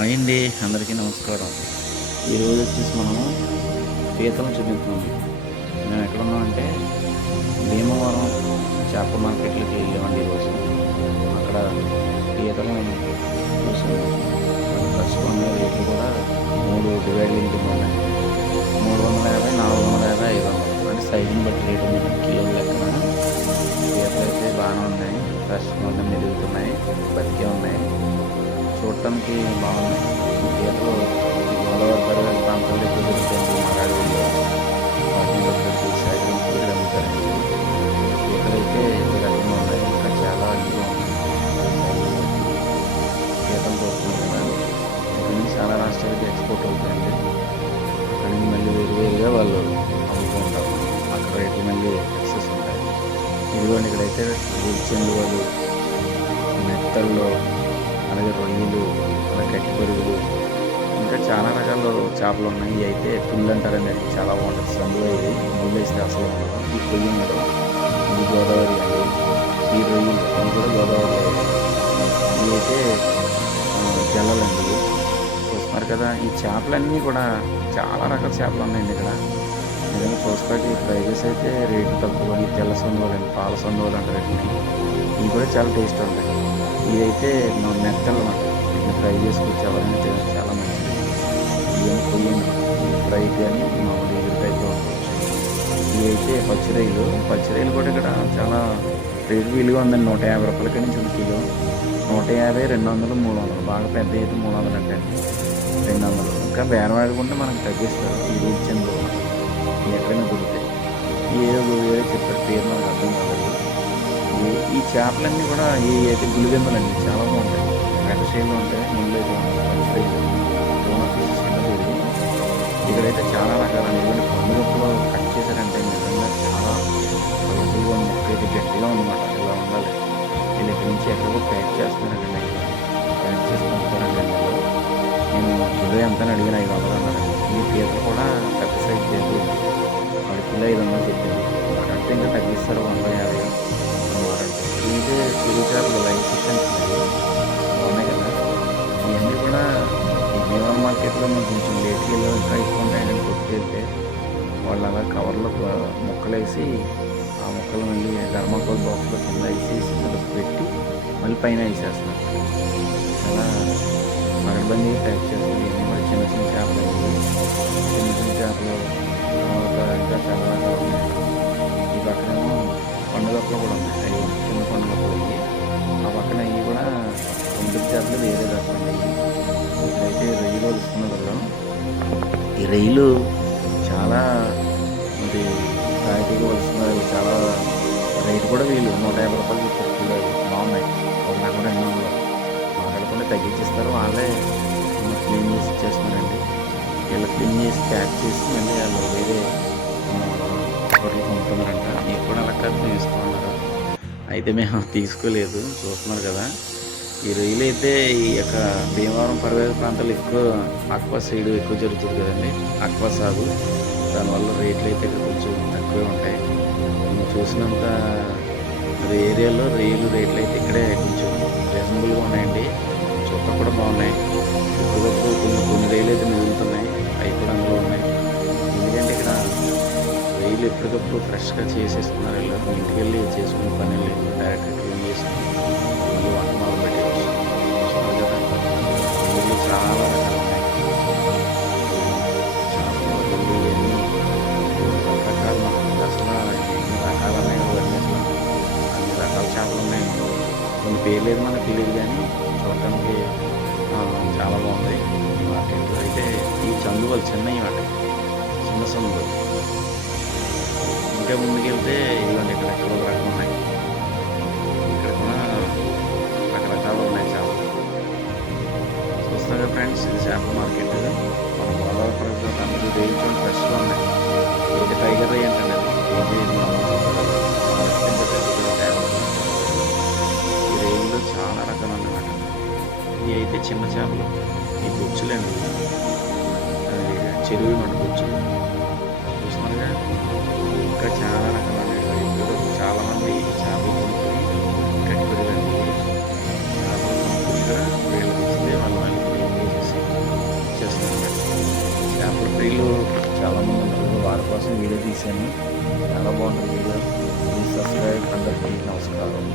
అయ్యండి అందరికీ నమస్కారం. ఈరోజు వచ్చేసి మనము పీతలు చూపిస్తున్నాము మేము ఎక్కడున్నామంటే భీమవరం చేపల మార్కెట్లో చూడటానికి బాగుంది ఈ పీతలు గోదావరి పరివేల ప్రాంతాల్లో ఎక్కువ దొరుకుతాయి మగాడిలో వాటిని దొరికి సైకిల్ కూడా అమ్ముతారండి పీతలు అయితే ఈ రకంగా ఉన్నాయి. ఇంకా చాలా అడ్డుగా ఉన్నాయి పీతలు దొరుకుతుంది ఇక్కడ నుంచి చాలా రాష్ట్రాలకి ఎక్స్పోర్ట్ అవుతాయండి. అక్కడ నుంచి మళ్ళీ వేరు వేరుగా వాళ్ళు అమ్ముతూ ఉంటారు. అక్కడ రేట్లు మళ్ళీ ఎక్సెస్ ఉంటాయి. ఇదిగోండి ఇక్కడైతే గురిచెండు వాళ్ళు మెత్తల్లో అలాగే రొయ్యలు అలాగే కట్టి పొరుగులు ఇంకా చాలా రకాల చేపలు ఉన్నాయి. అయితే పుల్లు అంటారండి చాలా బాగుంటుంది. సందులో ఇది ముళ్ళు వేస్తే అసలు ఈ పొయ్యి ఉండదు గోదావరి ఈ రొయ్యలు ఇవి కూడా గోదావరి ఇవి అయితే ఆ, జల్లలండి చూస్తున్నారు కదా ఈ చేపలన్నీ కూడా చాలా రకాల చేపలు ఉన్నాయండి ఇక్కడ. నిజంగా చూసుకోవాలి ప్రైజెస్ అయితే రేటు తక్కువ. ఈ తెల్ల సొందోలు అండి పాల సందువలు అంటారు ఇవి కూడా చాలా టేస్ట్ ఉంటాయి. ఇదైతే మా మెత్తలు అన్నమాట. వీటిని ఫ్రై చేసుకొచ్చి ఎవరైనా చాలా మంచిది. ఇవేమో కొయ్యండి ఫ్రై కానీ మామూలు పచ్చి రైలు పచ్చి రైలు కూడా ఇక్కడ చాలా రేటు వీలుగా ఉందండి. నూట యాభై రూపాయలకి నుంచి ఉంది కిలో. నూట యాభై రెండు వందలు మూడు వందలు. బాగా పెద్ద అయితే మూడు వందలు అంటే రెండు వందలు. ఇంకా బేరం ఆడుకుంటే మనకు తగ్గిస్తారు. ఈ రూచంలో ఎక్కడైనా దొరుకుతాయి ఏదో వేరే చెప్పారు. పేరు మనకు అర్థం కాదు ఈ- చేపలన్నీ కూడా ఈ అయితే గులివెందులండి చాలా బాగుంటాయి. మెట షేడ్లో ఉంటాయి. ముళ్ళు అయితే ఉంటాయి టోనా ఫిషెస్ కింద ఇక్కడైతే చాలా రకాల ఎందుకంటే పండుగప్పుడు కట్ చేశారంటే నిజంగా చాలా కలర్ఫుల్గా ఉంది. అయితే గట్టిగా ఉందన్నమాట. ఇలా ఉండాలి? వీళ్ళు ఇక్కడి నుంచి ఎక్కడికో ప్యాక్ చేస్తున్నారండి ప్యాక్ చేసి పంపుతారండి నేను. కిలో ఎంత అడిగిన ఐదు వందలు అన్నారు. ఈ పీతలు కూడా పెద్ద సైజ్ పీతలు. వాడు కిలో ఐదు వందలు చెప్పింది అంటే ఇంకా తగ్గిస్తారు వంద యాభై. వాడంటే ఇది చిరు చేపలు లైన్ సిస్టమ్స్ ఉన్నాయి కదా? ఇవన్నీ కూడా ఈ బీమా మార్కెట్లో మనం కొంచెం లేట్కి వెళ్ళి ఇంకా ఎక్కువ ఉంటాయని కొట్టుకెళ్తే వాళ్ళు అలా కవర్లో ముక్కలు ఆ ముక్కలు మళ్ళీ ధర్మాకోల్ బాక్స్లో కింద వేసేసి అందులో పెట్టి మళ్ళీ పైన వేసేస్తారు. చాలా మరబంది ప్యాక్ చేస్తుంది. ఇవన్నీ కూడా చిన్న చిన్న చేపలు చిన్న చిన్న చేపలు తర్వాత ఇంకా చాలా రకాలు ఉన్నాయి. ఈ పక్కనేమో పండుగప్పుడు కూడా ఉంది. అవి చిన్న పండుగప్పుడు ఇవి ఆ పక్కన ఇవి కూడా ఒంటికి చేపలు వేరే రకం అండి రైలు వస్తున్న వెళ్ళాం ఈ రైలు చాలా ఇది క్వాలిటీగా వస్తున్నారు. చాలా రేటు కూడా వీళ్ళు నూట యాభై రూపాయలు చెప్పారు బాగున్నాయి. ఒక నాకు కూడా ఎన్నో మాట్లాడకుండా తగ్గించిస్తారు. వాళ్ళే క్లీన్ చేసి ఇచ్చేస్తున్నారండి. వీళ్ళు క్లీన్ చేసి ప్యాక్ చేసి మళ్ళీ వాళ్ళు వేరే హోటల్కి పంపుతున్నారంట మీకు అయితే మేము తీసుకోలేదు చూస్తున్నారు కదా. ఈ రొయ్యలు అయితే ఈ యొక్క భీమవరం పరివేద ప్రాంతాలు ఎక్కువ అక్వా సైడ్ ఎక్కువ జరుగుతుంది కదండి అక్వా సాగు. దానివల్ల రేట్లు అయితే ఇక్కడ కొంచెం తక్కువే ఉంటాయి. మేము చూసినంత మరి ఏరియాలో రొయ్యలు రేట్లు అయితే ఇక్కడే కొంచెం రీజనబుల్గా ఉన్నాయండి. చూడటం కూడా బాగున్నాయి. ఫ్రెష్గా చేసేస్తున్నారు వెళ్ళారు ఇంటికి వెళ్ళి చేసుకునే పని లేదు. డైరెక్ట్ క్లీన్ చేసుకుని మళ్ళీ వంట మొదలు పెట్టేయచ్చు. చూస్తున్నారు కదా. చాలా రకాలు ఉన్నాయి. చేపలు ఇవన్నీ రకరకాలు మనకు అసలు ఎన్ని అసలు అన్ని రకాల చేపలు ఉన్నాయి. కొన్ని పేర్లు మనకు తెలియదు కానీ చూడటానికి చాలా బాగుంది. ఈ మార్కెట్లో అయితే ఈ చందువలు చిన్నవి మాట చిన్న సందులు ఇంకా ముందుకు వెళ్తే ఇవన్నీ ఇక్కడ ఎక్కడో రకం ఉన్నాయి. ఇక్కడ కూడా రకరకాలు ఉన్నాయి చేపలు చూస్తాగా ఫ్రెండ్స్ ఇది చేపల మార్కెట్. మన గోదావరి పరిధిలో అందరూ ఫ్రెష్గా ఉన్నాయి. ఇది టైగర్ ఏంటండి అది. కేజీ ఈ రేంజ్లో చాలా రకాలు అన్నమాట. ఇవి అయితే చిన్న చేపలు ఈ బొచ్చులండి చెరువు మన బొచ్చులు. నార్మల్గా ఇంకా చాలా రకాలైన ఇప్పుడు చాలామంది చేపలు కొనుక్కొని కట్టుకోలేదండి చేపలు కొనుక్కుని వీళ్ళు వస్తే వాళ్ళు వాళ్ళకి చేస్తున్నారు. చేపల ఫ్రీలు చాలామంది ఉన్నారు వారి కోసం వీడియో తీశాను. చాలా బాగుంటుంది వీడియో. ప్లీజ్ సబ్స్క్రైబ్ అందరికీ నమస్కారం.